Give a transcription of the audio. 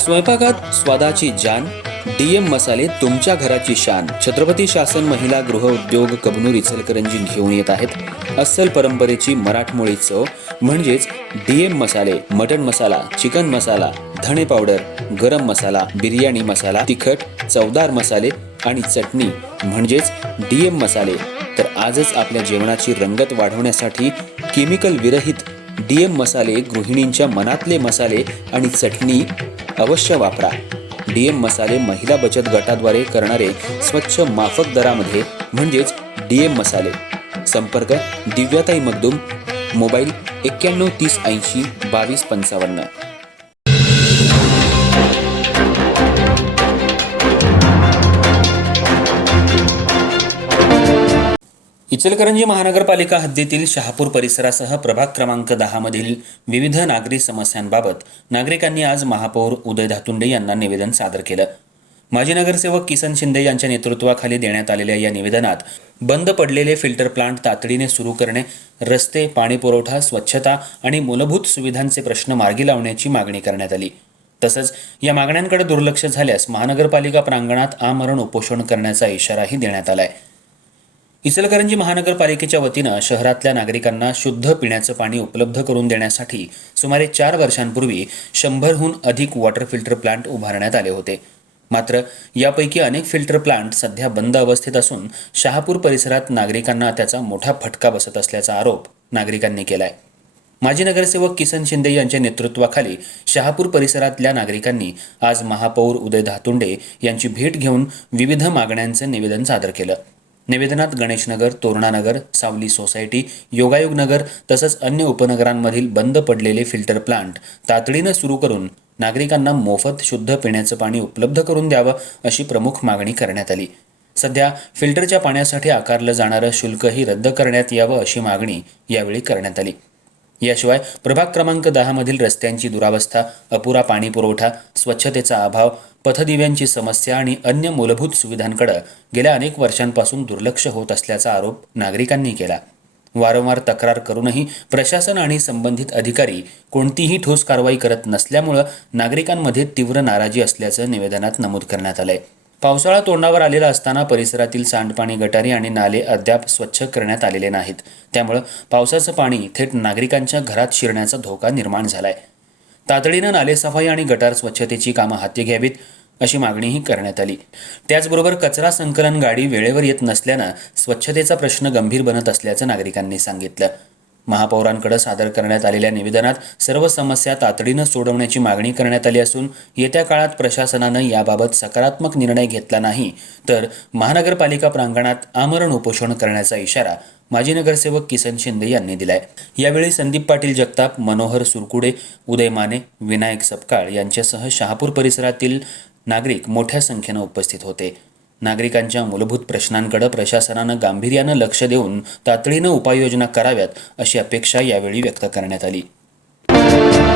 स्वयंपाकात स्वादाची जान, डीएम मसाले तुमच्या घराची शान. छत्रपती शासन महिला गृह उद्योग कबनूर इचलकरंजी घेऊन येत आहेत अस्सल परंपरेची मराठमोळी चव म्हणजेच डीएम मसाले. मटन मसाला, चिकन मसाला, धणे पावडर, गरम मसाला, बिर्याणी मसाला, तिखट चवदार मसाले आणि चटणी म्हणजेच डीएम मसाले. तर आजच आपल्या जेवणाची रंगत वाढवण्यासाठी केमिकल विरहित डीएम मसाले, गृहिणींच्या मनातले मसाले आणि चटणी अवश्य वापरा. डीएम मसाले महिला बचत गटाद्वारे करणारे स्वच्छ माफक दरामध्ये म्हणजेच डीएम मसाले. संपर्क दिव्याताई मगदूम, मोबाईल 9130802255. इचलकरंजी महानगरपालिका हद्दीतील शहापूर परिसरासह प्रभाग क्रमांक 10 मधील विविध नागरी समस्यांबाबत नागरिकांनी आज महापौर उदय धातुंडे यांना निवेदन सादर केलं. माजी नगरसेवक किसन शिंदे यांच्या नेतृत्वाखाली देण्यात आलेल्या या निवेदनात बंद पडलेले फिल्टर प्लांट तातडीने सुरू करणे, रस्ते, पाणी पुरवठा, स्वच्छता आणि मूलभूत सुविधांचे प्रश्न मार्गी लावण्याची मागणी करण्यात आली. तसंच या मागण्यांकडे दुर्लक्ष झाल्यास महानगरपालिका प्रांगणात आमरण उपोषण करण्याचा इशाराही देण्यात आलाय. इचलकरंजी महानगरपालिकेच्या वतीनं शहरातल्या नागरिकांना शुद्ध पिण्याचं पाणी उपलब्ध करून देण्यासाठी सुमारे 4 वर्षांपूर्वी 100हून अधिक वॉटर फिल्टर प्लांट उभारण्यात आले होते. मात्र यापैकी अनेक फिल्टर प्लांट सध्या बंद अवस्थेत असून शहापूर परिसरात नागरिकांना त्याचा मोठा फटका बसत असल्याचा आरोप नागरिकांनी केलाय. माजी नगरसेवक किसन शिंदे यांच्या नेतृत्वाखाली शहापूर परिसरातल्या नागरिकांनी आज महापौर उदय धातुंडे यांची भेट घेऊन विविध मागण्यांचं निवेदन सादर केलं. निवेदनात गणेशनगर, तोरणानगर, सावली सोसायटी, योगायोग नगर तसंच अन्य उपनगरांमधील बंद पडलेले फिल्टर प्लांट तातडीनं सुरू करून नागरिकांना मोफत शुद्ध पिण्याचं पाणी उपलब्ध करून द्यावं अशी प्रमुख मागणी करण्यात आली. सध्या फिल्टरच्या पाण्यासाठी आकारलं जाणारं शुल्कही रद्द करण्यात यावं अशी मागणी यावेळी करण्यात आली. याशिवाय प्रभाग क्रमांक 10 मधील रस्त्यांची दुरावस्था, अपुरा पाणी पुरवठा, स्वच्छतेचा अभाव, पथदिव्यांची समस्या आणि अन्य मूलभूत सुविधांकडे गेल्या अनेक वर्षांपासून दुर्लक्ष होत असल्याचा आरोप नागरिकांनी केला. वारंवार तक्रार करूनही प्रशासन आणि संबंधित अधिकारी कोणतीही ठोस कारवाई करत नसल्यामुळे नागरिकांमध्ये तीव्र नाराजी असल्याचं निवेदनात नमूद करण्यात आलंय. पावसाळा तोंडावर आलेला असताना परिसरातील सांडपाणी, गटारी आणि नाले अद्याप स्वच्छ करण्यात आलेले नाहीत. त्यामुळे पावसाचं पाणी थेट नागरिकांच्या घरात शिरण्याचा धोका निर्माण झालाय. तातडीनं नालेसफाई आणि गटार स्वच्छतेची कामं हाती घ्यावीत अशी मागणीही करण्यात आली. त्याचबरोबर कचरा संकलन गाडी वेळेवर येत नसल्यानं स्वच्छतेचा प्रश्न गंभीर बनत असल्याचं नागरिकांनी सांगितलं. महापौरांकडे सादर करण्यात आलेल्या निवेदनात सर्व समस्या तातडीनं सोडवण्याची मागणी करण्यात आली असून येत्या काळात प्रशासनानं याबाबत सकारात्मक निर्णय घेतला नाही तर महानगरपालिका प्रांगणात आमरण उपोषण करण्याचा इशारा माजी नगरसेवक किसन शिंदे यांनी दिलाय. यावेळी संदीप पाटील जगताप, मनोहर सुरकुडे, उदय माने, विनायक सपकाळ यांच्यासह शहापूर परिसरातील नागरिक मोठ्या संख्येनं उपस्थित होते. नागरिकांच्या मूलभूत प्रश्नांकडे प्रशासनानं गांभीर्यानं लक्ष देऊन तातडीनं उपाययोजना कराव्यात अशी अपेक्षा यावेळी व्यक्त करण्यात आली.